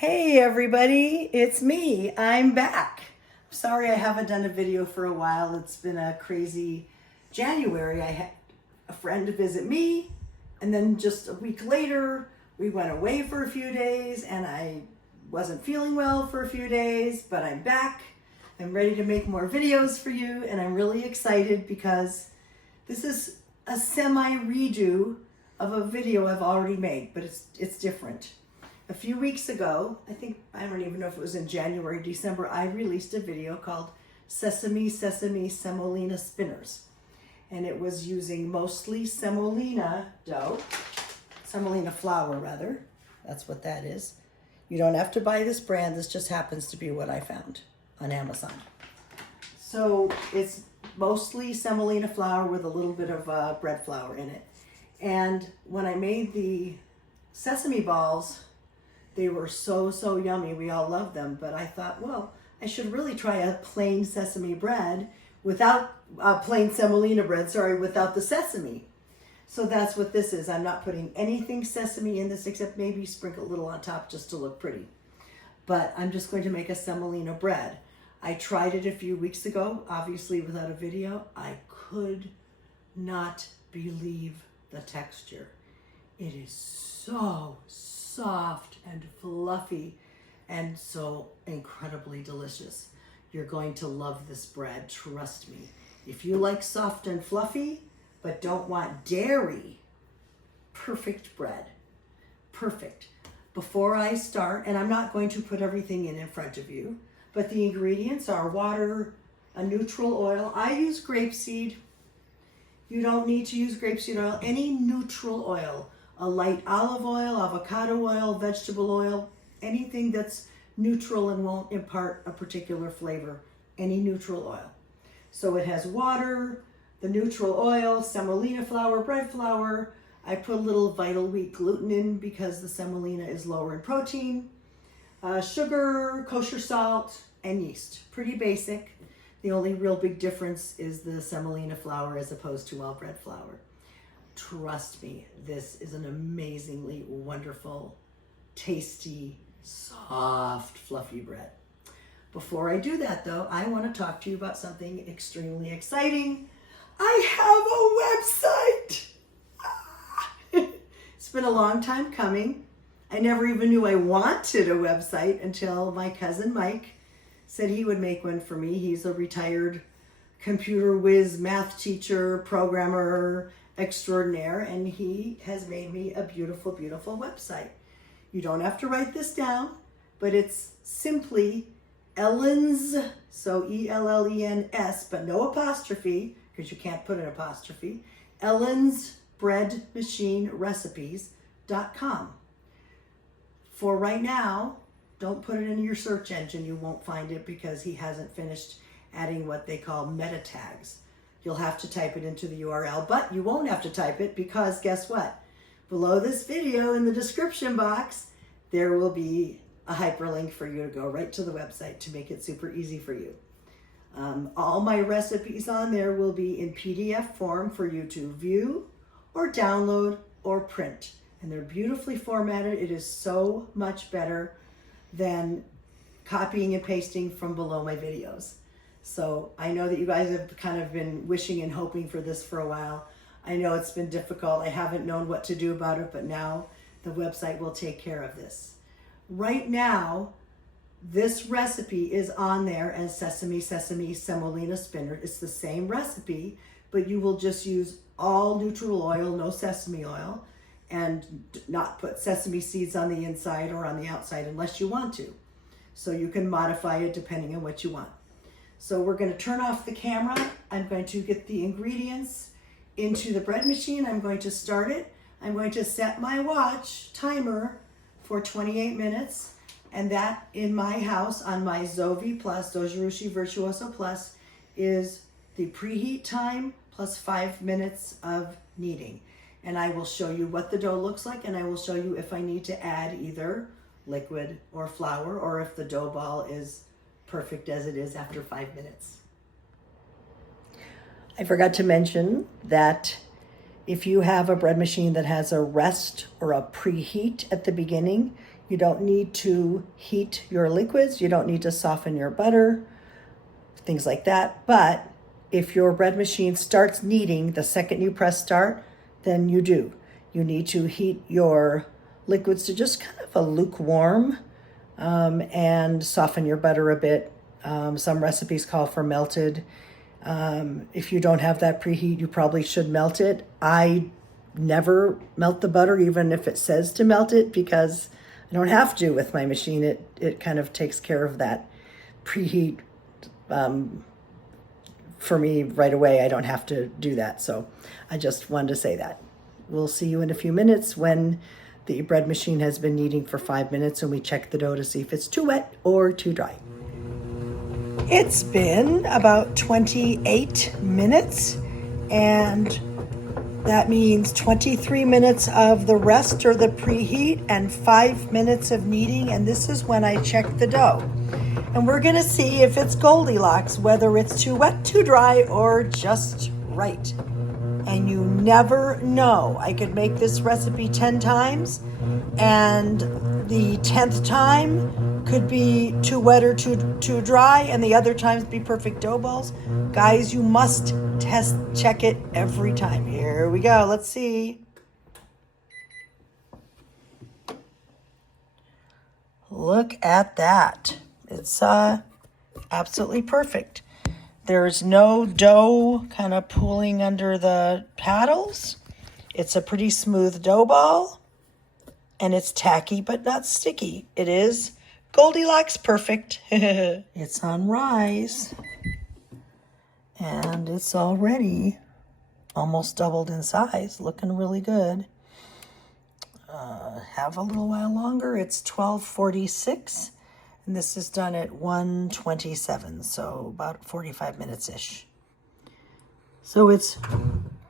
Hey everybody, it's me. I'm back. Sorry I haven't done a video for a while. It's been a crazy January. I had a friend visit me, and then just a week later, we went away for a few days, and I wasn't feeling well for a few days, but I'm back. I'm ready to make more videos for you, and I'm really excited because this is a semi-redo of a video I've already made, but it's different. A few weeks ago, I don't even know if it was in January, December, I released a video called Sesame Sesame Semolina Spinners. And it was using mostly semolina dough, semolina flour rather. That's what that is. You don't have to buy this brand. This just happens to be what I found on Amazon. So it's mostly semolina flour with a little bit of bread flour in it. And when I made the sesame balls, they were so yummy. We all loved them. But I thought, well, I should really try a plain sesame bread without plain semolina bread, without the sesame. So that's what this is. I'm not putting anything sesame in this except maybe sprinkle a little on top just to look pretty. But I'm just going to make a semolina bread. I tried it a few weeks ago, obviously without a video. I could not believe the texture. It is so soft and fluffy and so incredibly delicious. You're going to love this bread, trust me. If you like soft and fluffy but don't want dairy, perfect bread. Perfect. Before I start, and I'm not going to put everything in front of you, but the ingredients are water, a neutral oil. I use grapeseed. You don't need to use grapeseed oil, any neutral oil. A light olive oil, avocado oil, vegetable oil, anything that's neutral and won't impart a particular flavor, any neutral oil. So it has water, the neutral oil, semolina flour, bread flour. I put a little vital wheat gluten in because the semolina is lower in protein, sugar, kosher salt, and yeast. Pretty basic. The only real big difference is the semolina flour as opposed to all bread flour. Trust me, this is an amazingly wonderful, tasty, soft, fluffy bread. Before I do that though, I want to talk to you about something extremely exciting. I have a website! It's been a long time coming. I never even knew I wanted a website until my cousin Mike said he would make one for me. He's a retired computer whiz math teacher, programmer, extraordinaire, and he has made me a beautiful website. You don't have to write this down, but it's simply Ellen's, so E-L-L-E-N-S, but no apostrophe because you can't put an apostrophe, Ellen's Bread Machine Recipes.com. For right now, don't put it in your search engine. You won't find it because he hasn't finished adding what they call meta tags. You'll have to type it into the URL, but you won't have to type it because guess what? Below this video in the description box, there will be a hyperlink for you to go right to the website to make it super easy for you. All my recipes on there will be in PDF form for you to view or download or print. And they're beautifully formatted. It is so much better than copying and pasting from below my videos. So I know that you guys have kind of been wishing and hoping for this for a while. I know it's been difficult. I haven't known what to do about it, but now the website will take care of this. Right now, this recipe is on there as Sesame Sesame Semolina Spinners. It's the same recipe, but you will just use all neutral oil, no sesame oil, and not put sesame seeds on the inside or on the outside unless you want to. So you can modify it depending on what you want. So we're going to turn off the camera. I'm going to get the ingredients into the bread machine. I'm going to start it. I'm going to set my watch timer for 28 minutes. And that in my house on my Zovi Plus, Dojirushi Virtuoso Plus, is the preheat time plus 5 minutes of kneading. And I will show you what the dough looks like, and I will show you if I need to add either liquid or flour, or if the dough ball is perfect as it is after 5 minutes. I forgot to mention that if you have a bread machine that has a rest or a preheat at the beginning, You don't need to heat your liquids. You don't need to soften your butter, things like that. But if your bread machine starts kneading the second you press start, then you do. You need to heat your liquids to just kind of a lukewarm and soften your butter a bit. Some recipes call for melted. If you don't have that preheat, you probably should melt it. I never melt the butter, even if it says to melt it, because I don't have to with my machine. It kind of takes care of that preheat for me right away. I don't have to do that. So I just wanted to say that. We'll see you in a few minutes when the bread machine has been kneading for 5 minutes and we check the dough to see if it's too wet or too dry. It's been about 28 minutes, and that means 23 minutes of the rest or the preheat and 5 minutes of kneading, and this is when I check the dough. And we're gonna see if it's Goldilocks, whether it's too wet, too dry, or just right. And you never know. I could make this recipe 10 times, and the 10th time could be too wet or too dry, and the other times be perfect dough balls. Guys, you must check it every time. Here we go. Let's see. Look at that. It's absolutely perfect. There's no dough kind of pooling under the paddles. It's a pretty smooth dough ball, and it's tacky but not sticky. It is Goldilocks perfect. It's on rise, and it's already almost doubled in size, looking really good. Have a little while longer. It's 12:46. And this is done at 1:27, so about 45 minutes-ish. So it's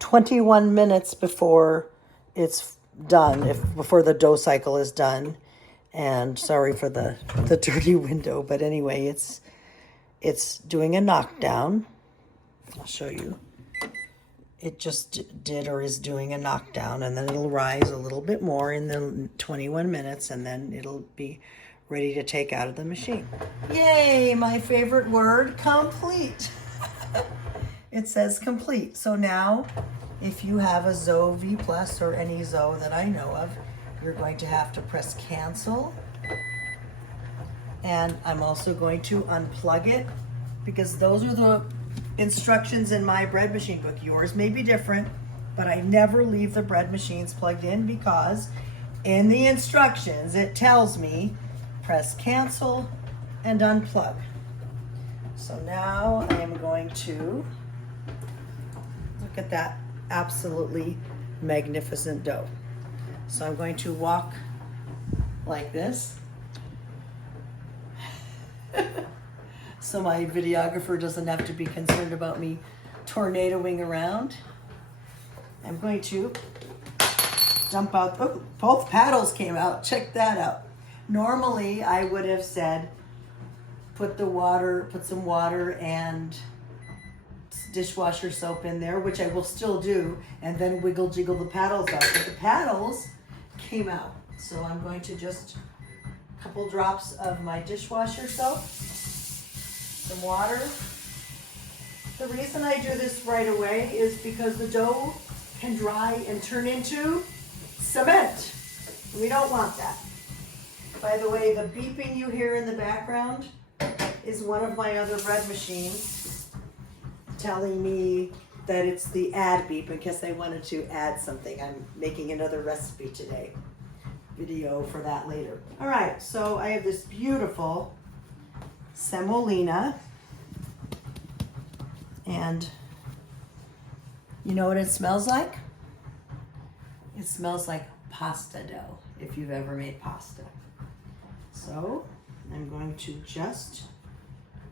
21 minutes before it's done, before the dough cycle is done. And sorry for the dirty window, but anyway, it's doing a knockdown. I'll show you. It just did or is doing a knockdown, and then it'll rise a little bit more in the 21 minutes, and then it'll be ready to take out of the machine. Yay, my favorite word, complete. It says complete. So now, if you have a Zoe V Plus or any Zoe that I know of, you're going to have to press cancel. And I'm also going to unplug it, because those are the instructions in my bread machine book. Yours may be different, but I never leave the bread machines plugged in, because in the instructions it tells me press cancel and unplug. So now I am going to look at that absolutely magnificent dough. So I'm going to walk like this so my videographer doesn't have to be concerned about me tornadoing around. I'm going to dump out, oh, both paddles came out, check that out. Normally, I would have said, put some water and dishwasher soap in there, which I will still do, and then wiggle jiggle the paddles out. But the paddles came out. So I'm going to just a couple drops of my dishwasher soap, some water. The reason I do this right away is because the dough can dry and turn into cement. We don't want that. By the way, the beeping you hear in the background is one of my other bread machines telling me that it's the ad beep in case I wanted to add something. I'm making another recipe today. Video for that later. All right, so I have this beautiful semolina, and you know what it smells like? It smells like pasta dough, if you've ever made pasta. So I'm going to just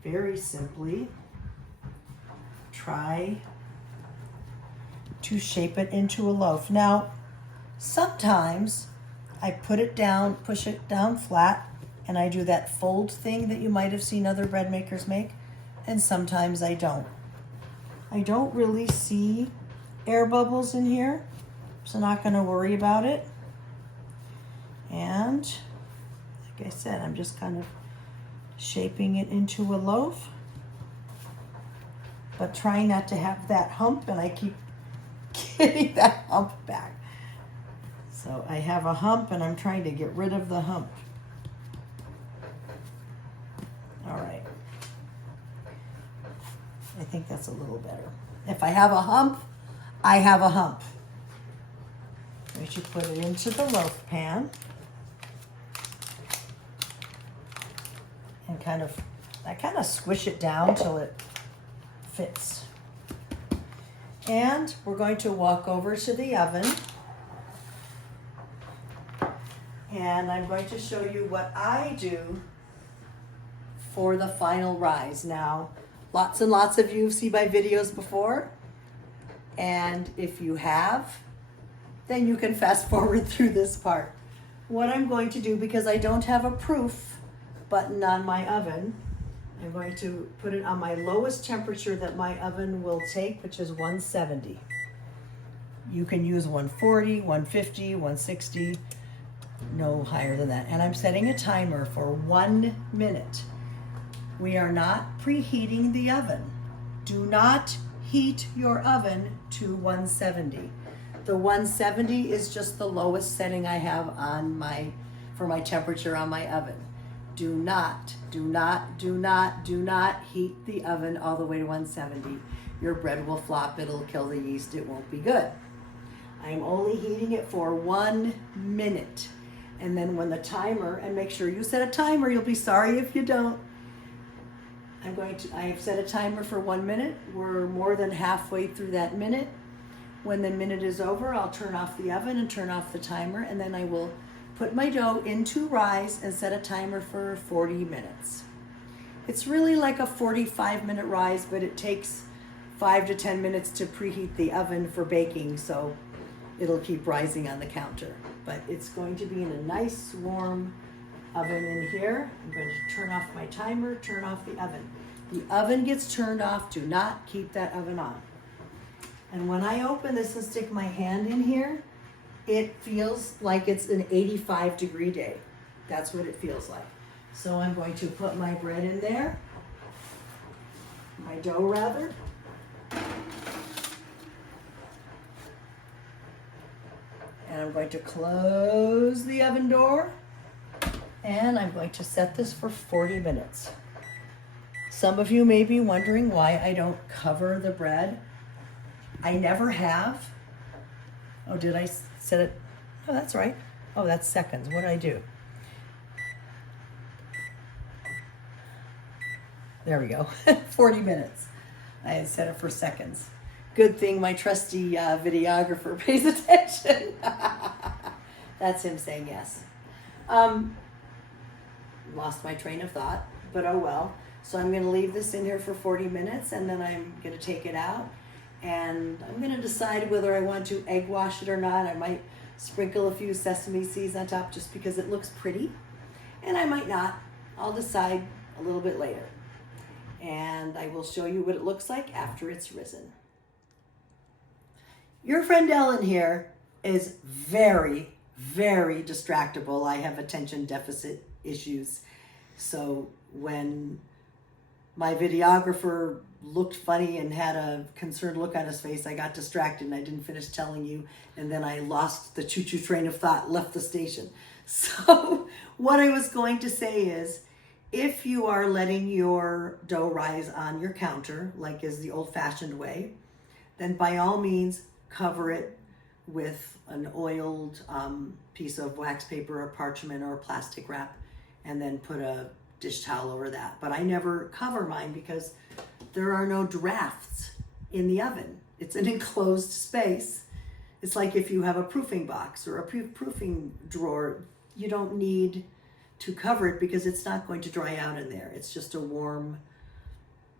very simply try to shape it into a loaf. Now, sometimes I put it down, push it down flat, and I do that fold thing that you might have seen other bread makers make, and sometimes I don't. I don't really see air bubbles in here, so I'm not going to worry about it. And Like I said, I'm just kind of shaping it into a loaf, but trying not to have that hump, and I keep getting that hump back. So I have a hump and I'm trying to get rid of the hump. All right. I think that's a little better. If I have a hump, I have a hump. We should put it into the loaf pan and I kind of squish it down till it fits. And we're going to walk over to the oven, and I'm going to show you what I do for the final rise. Now, lots and lots of you have seen my videos before, and if you have, then you can fast forward through this part. What I'm going to do, because I don't have a proof button on my oven, I'm going to put it on my lowest temperature that my oven will take, which is 170. You can use 140, 150, 160, no higher than that. And I'm setting a timer for 1 minute. We are not preheating the oven. Do not heat your oven to 170. The 170 is just the lowest setting I have on for my temperature on my oven. Do not heat the oven all the way to 170. Your bread will flop, it'll kill the yeast, it won't be good. I'm only heating it for 1 minute. And then when the timer, and make sure you set a timer, you'll be sorry if you don't. I have set a timer for 1 minute. We're more than halfway through that minute. When the minute is over, I'll turn off the oven and turn off the timer, and then I will put my dough into rise and set a timer for 40 minutes. It's really like a 45-minute rise, but it takes 5 to 10 minutes to preheat the oven for baking, so it'll keep rising on the counter. But it's going to be in a nice warm oven in here. I'm going to turn off my timer, turn off the oven. The oven gets turned off. Do not keep that oven on. And when I open this and stick my hand in here, it feels like it's an 85-degree day. That's what it feels like. So I'm going to put my bread in there, my dough rather. And I'm going to close the oven door, and I'm going to set this for 40 minutes. Some of you may be wondering why I don't cover the bread. I never have. Oh, did I set it? Oh, that's right. Oh, that's seconds. What did I do? There we go. 40 minutes. I had set it for seconds. Good thing my trusty videographer pays attention. That's him saying yes. Lost my train of thought, but oh well. So I'm going to leave this in here for 40 minutes, and then I'm going to take it out, and I'm going to decide whether I want to egg wash it or not. I might sprinkle a few sesame seeds on top just because it looks pretty, and I might not. I'll decide a little bit later, and I will show you what it looks like after it's risen. Your friend Ellen here is very, very distractible. I have attention deficit issues. So when my videographer looked funny and had a concerned look on his face, I got distracted and I didn't finish telling you, and then I lost the choo-choo train of thought, left the station. So what I was going to say is, if you are letting your dough rise on your counter, like is the old-fashioned way, then by all means cover it with an oiled piece of wax paper or parchment or plastic wrap, and then put a dish towel over that. But I never cover mine because there are no drafts in the oven. It's an enclosed space. It's like if you have a proofing box or a proofing drawer, you don't need to cover it because it's not going to dry out in there. It's just a warm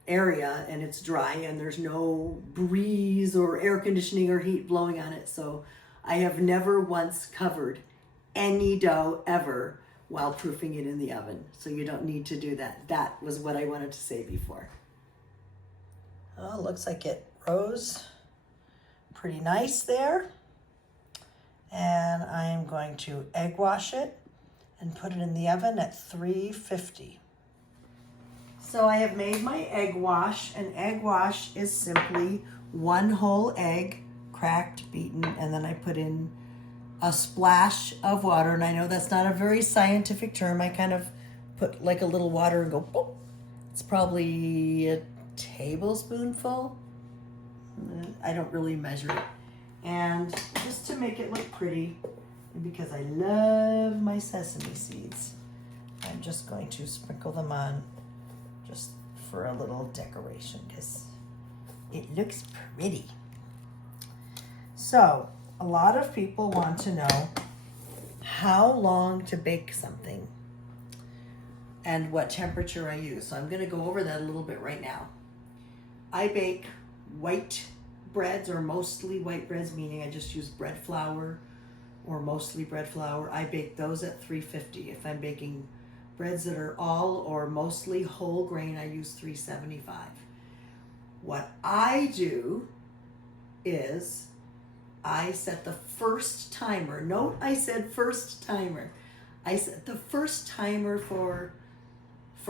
area and it's dry and there's no breeze or air conditioning or heat blowing on it. So I have never once covered any dough ever while proofing it in the oven. So you don't need to do that. That was what I wanted to say before. Oh, looks like it rose pretty nice there. And I am going to egg wash it. and put it in the oven at 350. So I have made my egg wash. An egg wash is simply one whole egg, cracked, beaten, and then I put in a splash of water. And I know that's not a very scientific term. I kind of put like a little water and go, boop. It's probably a tablespoonful. I don't really measure it. And just to make it look pretty, and because I love my sesame seeds, I'm just going to sprinkle them on just for a little decoration because it looks pretty. So a lot of people want to know how long to bake something and what temperature I use. So I'm going to go over that a little bit right now. I bake white breads, or mostly white breads, meaning I just use bread flour or mostly bread flour. I bake those at 350. If I'm baking breads that are all or mostly whole grain, I use 375. What I do is I set the first timer. Note I said first timer. I set the first timer for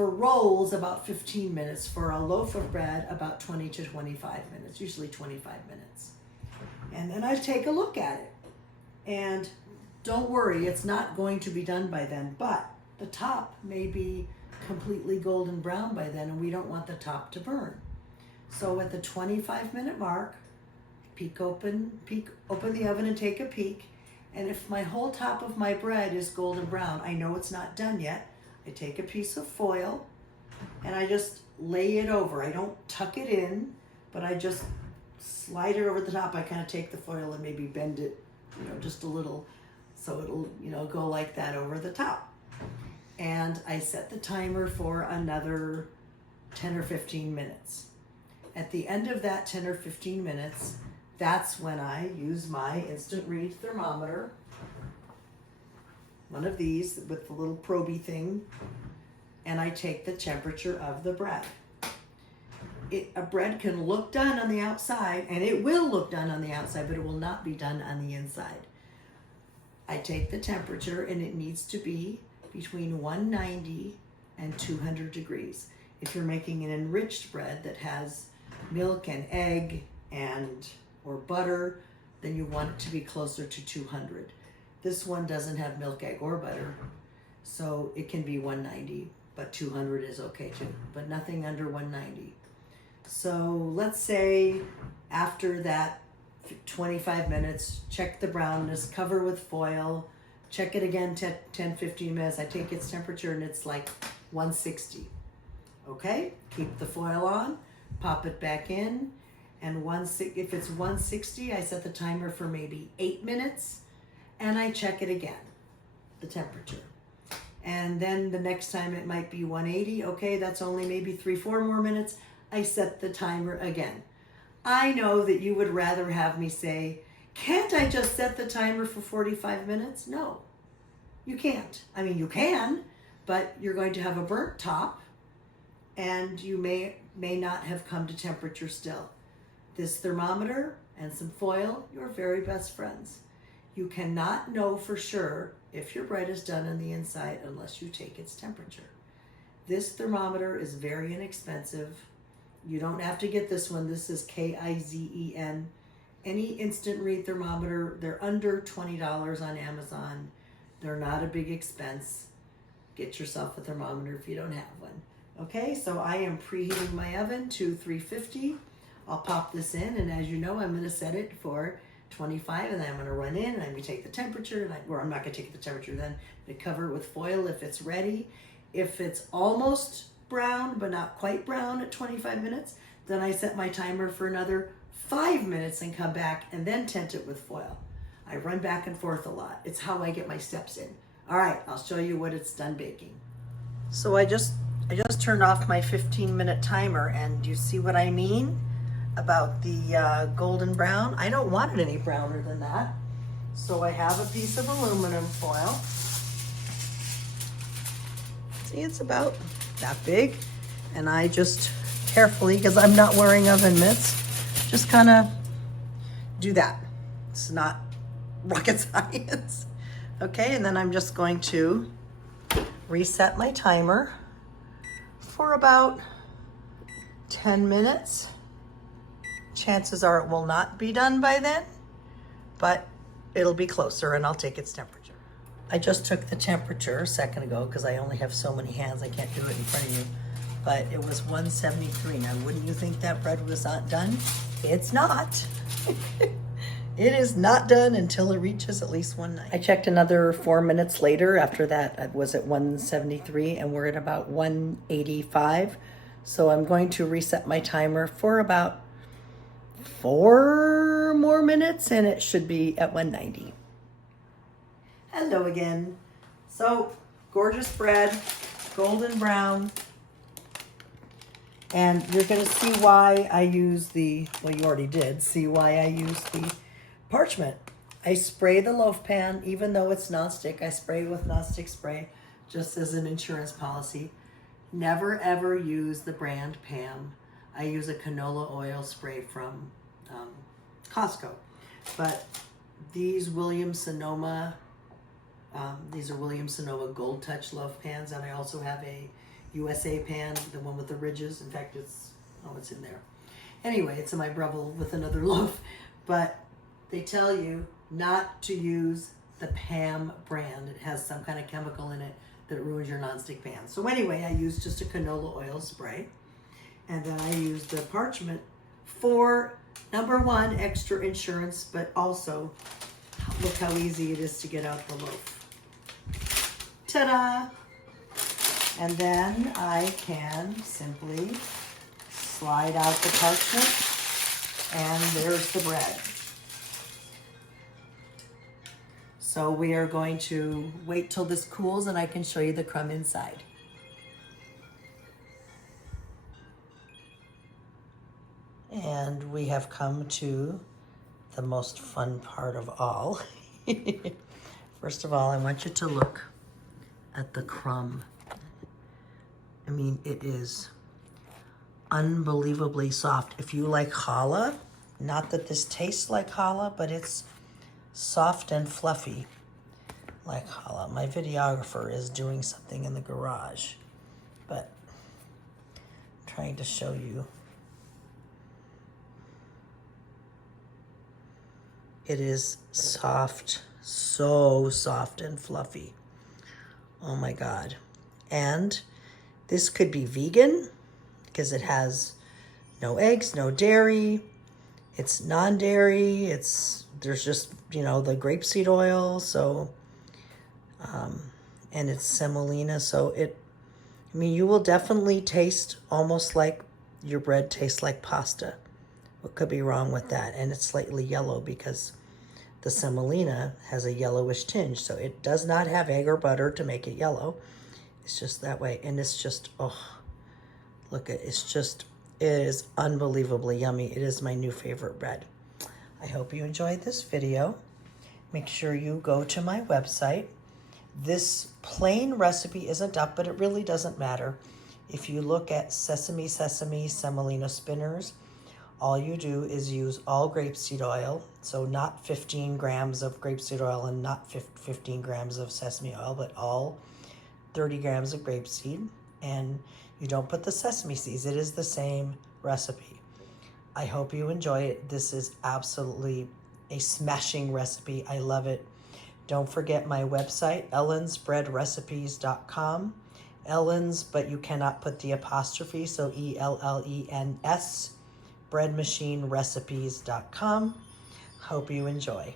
rolls about 15 minutes, for a loaf of bread about 20 to 25 minutes, usually 25 minutes. And then I take a look at it. And don't worry, it's not going to be done by then, but the top may be completely golden brown by then, and we don't want the top to burn. So at the 25-minute mark, open the oven and take a peek. And if my whole top of my bread is golden brown, I know it's not done yet. I take a piece of foil and I just lay it over. I don't tuck it in, but I just slide it over the top. I kind of take the foil and maybe bend it, just a little, so it'll, go like that over the top. And I set the timer for another 10 or 15 minutes. At the end of that 10 or 15 minutes, that's when I use my instant read thermometer, one of these with the little proby thing, and I take the temperature of the bread. A bread can look done on the outside, and it will look done on the outside, but it will not be done on the inside. I take the temperature, and it needs to be between 190 and 200 degrees. If you're making an enriched bread that has milk and egg or butter, then you want it to be closer to 200. This one doesn't have milk, egg, or butter, so it can be 190, but 200 is okay too, but nothing under 190. So let's say after that 25 minutes, check the brownness, cover with foil, check it again 10, 15 minutes. I take its temperature and it's like 160. Okay, keep the foil on, pop it back in, and if it's 160, I set the timer for maybe 8 minutes, and I check it again, the temperature. And then the next time it might be 180. Okay, that's only maybe 3-4 more minutes. I set the timer again. I know that you would rather have me say, can't I just set the timer for 45 minutes? No, you can't. I mean, you can, but you're going to have a burnt top, and you may not have come to temperature still. This thermometer and some foil, your very best friends. You cannot know for sure if your bread is done on the inside unless you take its temperature. This thermometer is very inexpensive. You don't have to get this one. This is KIZEN. Any instant read thermometer, they're under $20 on Amazon. They're not a big expense. Get yourself a thermometer if you don't have one. Okay, so I am preheating my oven to 350. I'll pop this in, and as you know, I'm going to set it for 25, and then I'm going to run in, and I'm going to take the temperature, I'm not going to take the temperature then, to cover it with foil if it's ready. If it's almost brown, but not quite brown at 25 minutes, then I set my timer for another 5 minutes and come back and then tent it with foil. I run back and forth a lot. It's how I get my steps in. All right, I'll show you what it's done baking. So I just turned off my 15-minute timer, and you see what I mean about the golden brown? I don't want it any browner than that. So I have a piece of aluminum foil. See, it's about that big. And I just carefully, because I'm not wearing oven mitts, just kind of do that. It's not rocket science. Okay, and then I'm just going to reset my timer for about 10 minutes. Chances are it will not be done by then, but it'll be closer and I'll take its temperature. I just took the temperature a second ago because I only have so many hands, I can't do it in front of you, but it was 173. Now, wouldn't you think that bread was not done? It's not. It is not done until it reaches at least 190. I checked another 4 minutes later. After that, I was at 173 and we're at about 185. So I'm going to reset my timer for about 4 more minutes and it should be at 190. Hello again. So, gorgeous bread, golden brown. And you're going to see why I use the, well, you already did see why I use the parchment. I spray the loaf pan, even though it's nonstick. I spray with nonstick spray just as an insurance policy. Never ever use the brand Pam. I use a canola oil spray from Costco. But these Williams-Sonoma, these are Williams-Sonoma Gold Touch loaf pans, and I also have a USA pan, the one with the ridges. In fact, it's in there. Anyway, it's in my Breville with another loaf. But they tell you not to use the Pam brand. It has some kind of chemical in it that ruins your nonstick pan. So anyway, I use just a canola oil spray. And then I use the parchment for, number one, extra insurance, but also look how easy it is to get out the loaf. Ta-da! And then I can simply slide out the parchment and there's the bread. So we are going to wait till this cools and I can show you the crumb inside. And we have come to the most fun part of all. First of all, I want you to look at the crumb. I mean, it is unbelievably soft. If you like challah, not that this tastes like challah, but it's soft and fluffy like challah. My videographer is doing something in the garage, but I'm trying to show you. It is soft, so soft and fluffy. Oh my God. And this could be vegan because it has no eggs, no dairy. It's non-dairy. There's just, you know, the grapeseed oil. So, and it's semolina. So I mean, you will definitely taste almost like your bread tastes like pasta. What could be wrong with that? And it's slightly yellow because the semolina has a yellowish tinge. So it does not have egg or butter to make it yellow. It's just that way. And it's just, oh, look at it. It is unbelievably yummy. It is my new favorite bread. I hope you enjoyed this video. Make sure you go to my website. This plain recipe isn't up, but it really doesn't matter. If you look at Sesame Sesame Semolina Spinners, all you do is use all grapeseed oil. So not 15 grams of grapeseed oil and not 15 grams of sesame oil, but all 30 grams of grapeseed. And you don't put the sesame seeds. It is the same recipe. I hope you enjoy it. This is absolutely a smashing recipe. I love it. Don't forget my website, ellensbreadrecipes.com. Ellens, but you cannot put the apostrophe, so ELLENS, breadmachinerecipes.com. Hope you enjoy.